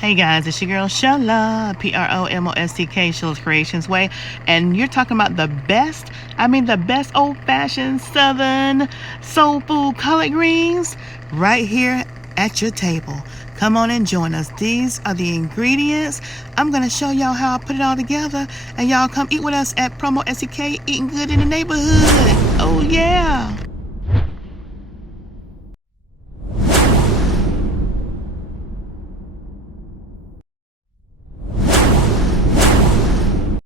Hey guys, it's your girl Shola, PromoSTK, Shola's Creations Way, and you're talking about the best, the best old-fashioned Southern soul food collard greens right here at your table. Come on and join us. These are the ingredients. I'm going to show y'all how I put it all together, and y'all come eat with us at PromoSTK, eating good in the neighborhood. Oh yeah.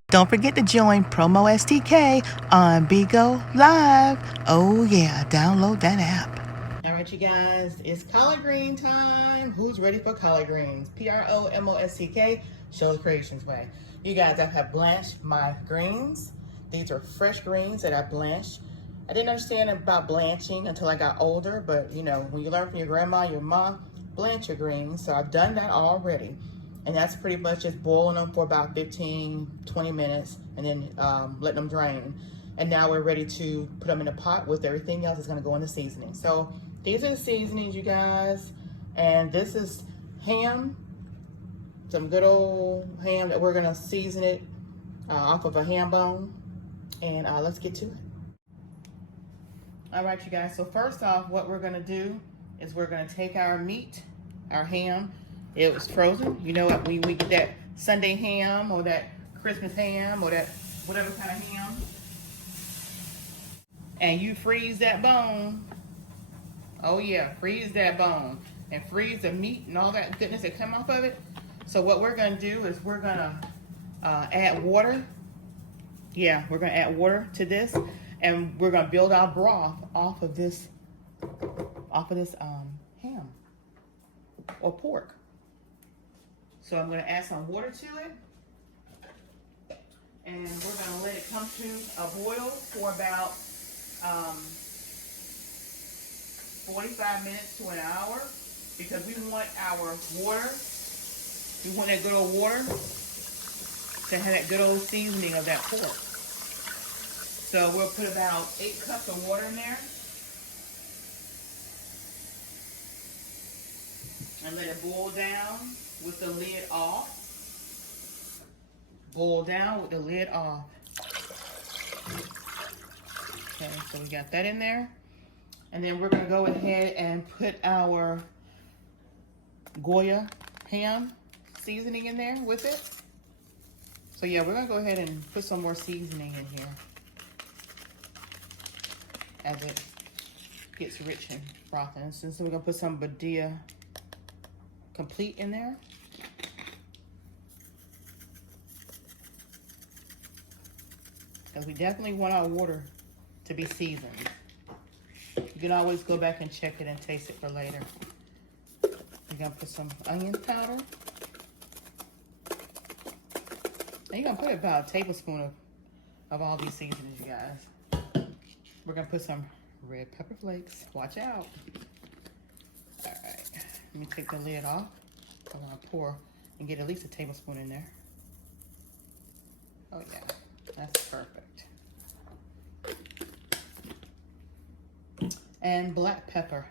Don't forget to join PromoSTK on Bigo Live. Oh yeah, download that app. All right, you guys, it's collard green time. Who's ready for collard greens? PromoSTK, Show Creations Way. You guys, I have blanched my greens. These are fresh greens that I blanched. I didn't understand about blanching until I got older, but you know, when you learn from your grandma, your mom, blanch your greens. So I've done that already. And that's pretty much just boiling them for about 15, 20 minutes and then letting them drain. And now we're ready to put them in a pot with everything else that's gonna go in the seasoning. So these are the seasonings, you guys. And this is ham, some good old ham that we're gonna season it off of a ham bone. And let's get to it. All right, you guys, so first off, what we're gonna do is we're gonna take our meat, our ham. It was frozen. You know what, we get that Sunday ham or that Christmas ham or that whatever kind of ham. And you freeze that bone. Oh yeah, freeze that bone. And freeze the meat and all that goodness that come off of it. So what we're gonna do is we're gonna add water. Yeah, we're gonna add water to this. And we're gonna build our broth off of this ham or pork. So I'm gonna add some water to it, and we're gonna let it come to a boil for about 45 minutes to an hour, because we want our water, we want that good old water to have that good old seasoning of that pork. So we'll put about 8 cups of water in there and let it boil down with the lid off. Boil down with the lid off. Okay, so we got that in there. And then we're gonna go ahead and put our Goya ham seasoning in there with it. So yeah, we're gonna go ahead and put some more seasoning in here as it gets rich and frothy. And so we're gonna put some Badia Complete in there. Because we definitely want our water to be seasoned. You can always go back and check it and taste it for later. You're gonna put some onion powder. And you're gonna put about a tablespoon of all these seasonings, you guys. We're gonna put some red pepper flakes. Watch out. All right, let me take the lid off. I wanna pour and get at least a tablespoon in there. Oh yeah, that's perfect. And black pepper.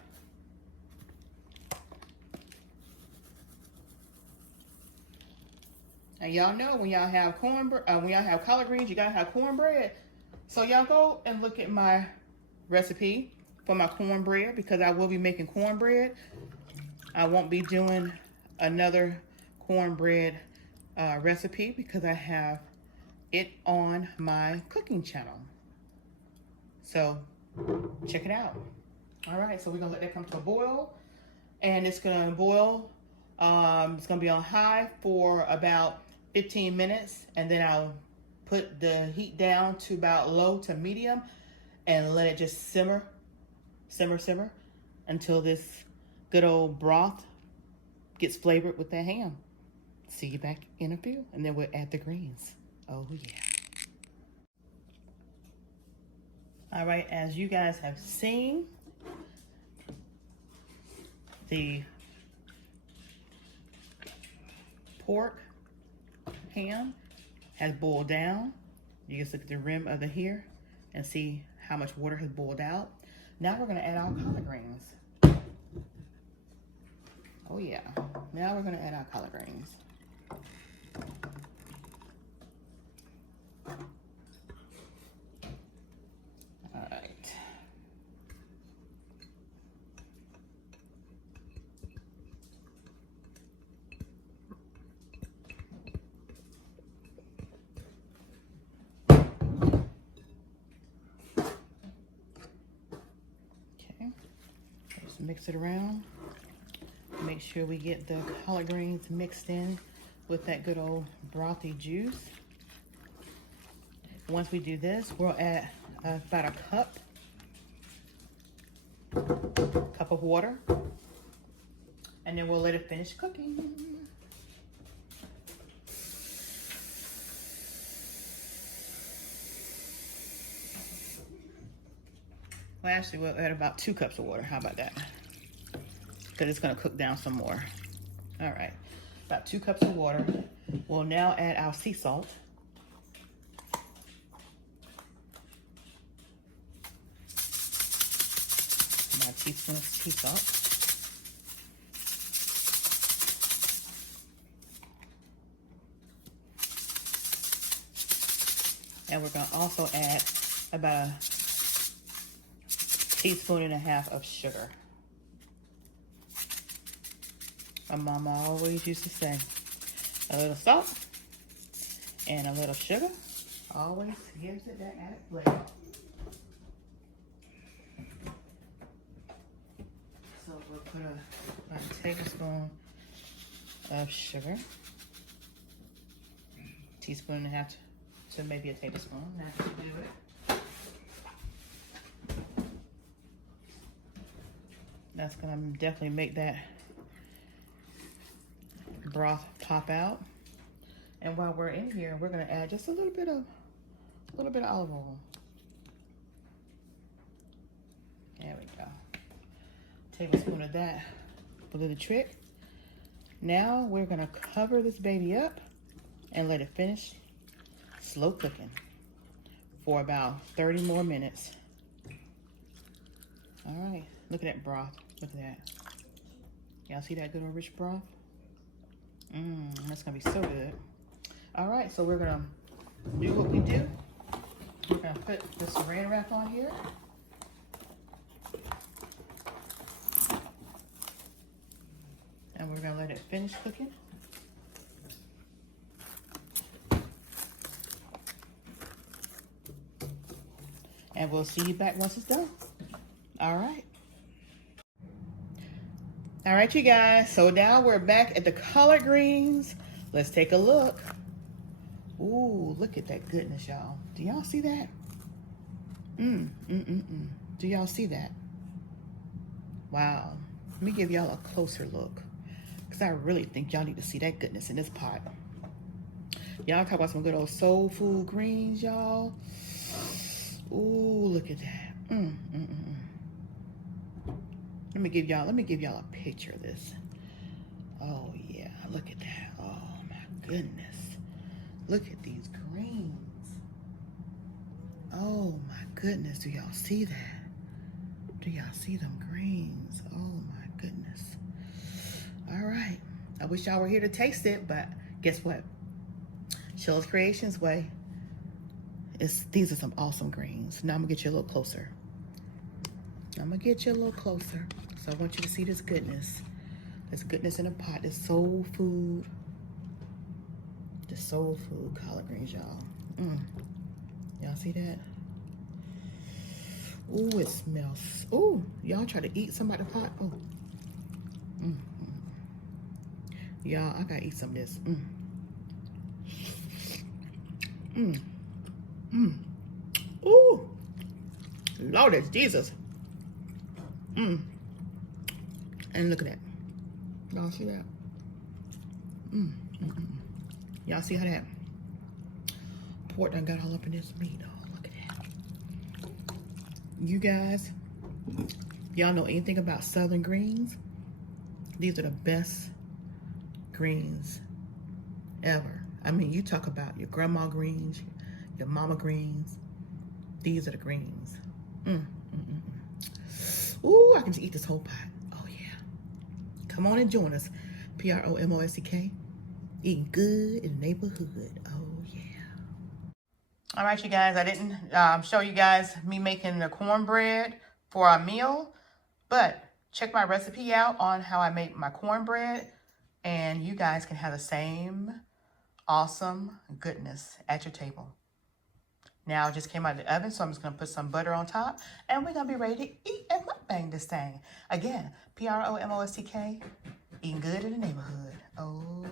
And y'all know when y'all have cornbread, when y'all have collard greens, you gotta have cornbread. So y'all go and look at my recipe for my cornbread, because I will be making cornbread. I won't be doing another cornbread recipe because I have it on my cooking channel. So check it out. All right, so we're gonna let that come to a boil, and it's gonna boil. It's gonna be on high for about 15 minutes, and then I'll put the heat down to about low to medium and let it just simmer until this good old broth gets flavored with that ham. See you back in a few, and then we'll add the greens. Oh yeah. All right, as you guys have seen, the pork ham has boiled down. You just look at the rim of the here and see how much water has boiled out. Now we're gonna add our collard greens. Oh yeah. Now we're gonna add our collard greens. All right. Okay. Just mix it around. Make sure we get the collard greens mixed in with that good old brothy juice. Once we do this, we'll add about a cup of water, and then we'll let it finish cooking. Well, actually, we'll add about 2 cups of water. How about that? Because it's going to cook down some more. All right, about 2 cups of water. We'll now add our sea salt. About a teaspoon of sea salt. And we're going to also add about a teaspoon and a half of sugar. My mama always used to say, a little salt and a little sugar always gives it that added flavor. So we'll put about a tablespoon of sugar, teaspoon and a half to maybe a tablespoon. That should do it. That's gonna definitely make that broth pop out. And while we're in here, we're gonna add just a little bit of olive oil. There we go. Tablespoon of that will do the trick. Now we're gonna cover this baby up and let it finish slow cooking for about 30 more minutes. All right, look at that broth. Look at that. Y'all see that good old rich broth? That's gonna be so good. All right, so we're gonna do what we do. We're gonna put the saran wrap on here. And we're gonna let it finish cooking. And we'll see you back once it's done. All right. All right, you guys. So now we're back at the collard greens. Let's take a look. Ooh, look at that goodness, y'all. Do y'all see that? Do y'all see that? Wow. Let me give y'all a closer look, because I really think y'all need to see that goodness in this pot. Y'all talk about some good old soul food greens, y'all. Ooh, look at that. Let me give y'all a picture of this. Oh yeah, look at that. Oh my goodness. Look at these greens. Oh my goodness, do y'all see that? Do y'all see them greens? Oh my goodness. All right, I wish y'all were here to taste it, but guess what? Sheila's Creations way. These are some awesome greens. Now I'm gonna get you a little closer. So I want you to see this goodness. This goodness in a pot, this soul food. The soul food collard greens, y'all. Y'all see that? Ooh, it smells. Ooh, y'all try to eat some out the pot. Oh. Y'all, I gotta eat some of this. Ooh, Lord, it's Jesus. And look at that. Y'all see that? Y'all see how that pork done got all up in this meat? Oh, look at that. You guys, y'all know anything about southern greens? These are the best greens ever. I mean, you talk about your grandma greens, your mama greens. These are the greens. Ooh, I can just eat this whole pot. Oh yeah. Come Come on and join us. PromoSTK. Eating good in the neighborhood. Oh, yeah. All right, you guys. I didn't show you guys me making the cornbread for our meal, but check my recipe out on how I make my cornbread, and you guys can have the same awesome goodness at your table. Now it just came out of the oven, so I'm just going to put some butter on top, and we're going to be ready to eat and mukbang this thing. Again, PromoSTK, eating good in the neighborhood. Oh,